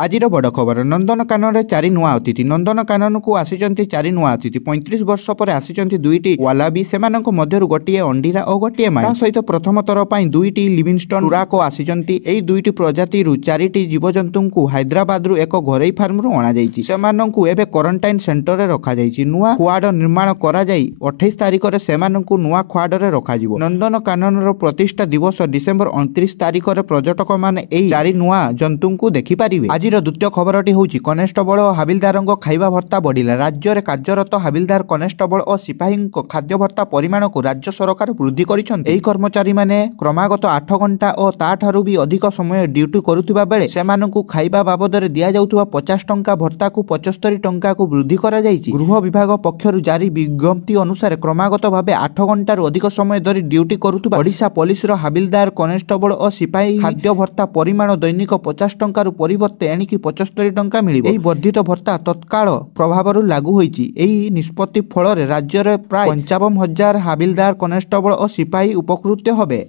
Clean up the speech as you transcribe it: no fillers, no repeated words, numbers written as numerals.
ଆଜିର ବଡ଼ ଖବର ନନ୍ଦନକାନନରେ ଚାରି ନୂଆ ଅତିଥି ନନ୍ଦନକାନନକୁ ଆସିଛନ୍ତି ଚାରି ନୂଆ ଅତିଥି 35 ବର୍ଷ ପରେ ଆସିଛନ୍ତି ଦୁଇଟି ୱାଲାବି ସେମାନଙ୍କ ମଧ୍ୟରୁ ଗୋଟିଏ ଅଣ୍ଡିରା ଓ ଗୋଟିଏ ମାଇ ତା ସହିତ ପ୍ରଥମ ଥର ପାଇଁ ଦୁଇଟି ଲିଭିଂଷ୍ଟନ ଟୁରାକୋ ଆସିଛନ୍ତି। ଏହି ଦୁଇଟି ପ୍ରଜାତିରୁ ଚାରିଟି ଜୀବଜନ୍ତୁଙ୍କୁ ହାଇଦ୍ରାବାଦରୁ ଏକ ଘରୋଇ ଫାର୍ମରୁ ଅଣାଯାଇଛି। ସେମାନଙ୍କୁ ଏବେ କ୍ୱାରେଣ୍ଟାଇନ ସେଣ୍ଟରରେ ରଖାଯାଇଛି। ନୂଆ ଖୁଆଡ଼ ନିର୍ମାଣ କରାଯାଇ 28 ତାରିଖରେ ସେମାନଙ୍କୁ ନୂଆ ଖୁଆଡ଼ରେ ରଖାଯିବ। ନନ୍ଦନକାନନର ପ୍ରତିଷ୍ଠା ଦିବସ ଡିସେମ୍ବର 29 ତାରିଖରେ ପର୍ଯ୍ୟଟକମାନେ ଏହି ଚାରି ନୂଆ ଜନ୍ତୁଙ୍କୁ ଦେଖିପାରିବେ। ଆଜିର ଦ୍ୱିତୀୟ ଖବରଟି ହେଉଛି କନେଷ୍ଟବଳ ଓ ହାବିଲଦାରଙ୍କ ଖାଇବା ଭତ୍ତା ବଢ଼ିଲା। ରାଜ୍ୟରେ କାର୍ଯ୍ୟରତ ହାବିଲଦାର କନେଷ୍ଟବଳ ଓ ସିପାହୀଙ୍କ ଖାଦ୍ୟ ଭତ୍ତା ପରିମାଣକୁ ରାଜ୍ୟ ସରକାର ବୃଦ୍ଧି କରିଛନ୍ତି। ଏହି କର୍ମଚାରୀମାନେ କ୍ରମାଗତ 8 ଘଣ୍ଟା ଓ ତାଠାରୁ ବି ଅଧିକ ସମୟ ଡ୍ୟୁଟି କରୁଥିବା ବେଳେ ସେମାନଙ୍କୁ ଖାଇବା ବାବଦରେ ଦିଆଯାଉଥିବା 50 ଟଙ୍କା ଭତ୍ତାକୁ 75 ଟଙ୍କାକୁ ବୃଦ୍ଧି କରାଯାଇଛି। ଗୃହ ବିଭାଗ ପକ୍ଷରୁ ଜାରି ବିଜ୍ଞପ୍ତି ଅନୁସାରେ କ୍ରମାଗତ ଭାବେ 8 ଘଣ୍ଟାରୁ ଅଧିକ ସମୟ ଧରି ଡ୍ୟୁଟି କରୁଥିବା ଓଡ଼ିଶା ପୋଲିସର ହାବିଲଦାର କନେଷ୍ଟବଳ ଓ ସିପାହୀ ଖାଦ୍ୟ ଭତ୍ତା ପରିମାଣ ଦୈନିକ 50 ଟଙ୍କାରୁ ପରିବର୍ତ୍ତେ ଏଣିକି 75 ଟଙ୍କା ମିଳିବ। ଏହି ବର୍ଦ୍ଧିତ ଭତ୍ତା ତତ୍କାଳ ପ୍ରଭାବରୁ ଲାଗୁ ହୋଇଛି। ଏହି ନିଷ୍ପତ୍ତି ଫଳରେ ରାଜ୍ୟରେ ପ୍ରାୟ 55,000 ହାବିଲଦାର କନେଷ୍ଟବଳ ଓ ସିପାହୀ ଉପକୃତ ହେବେ।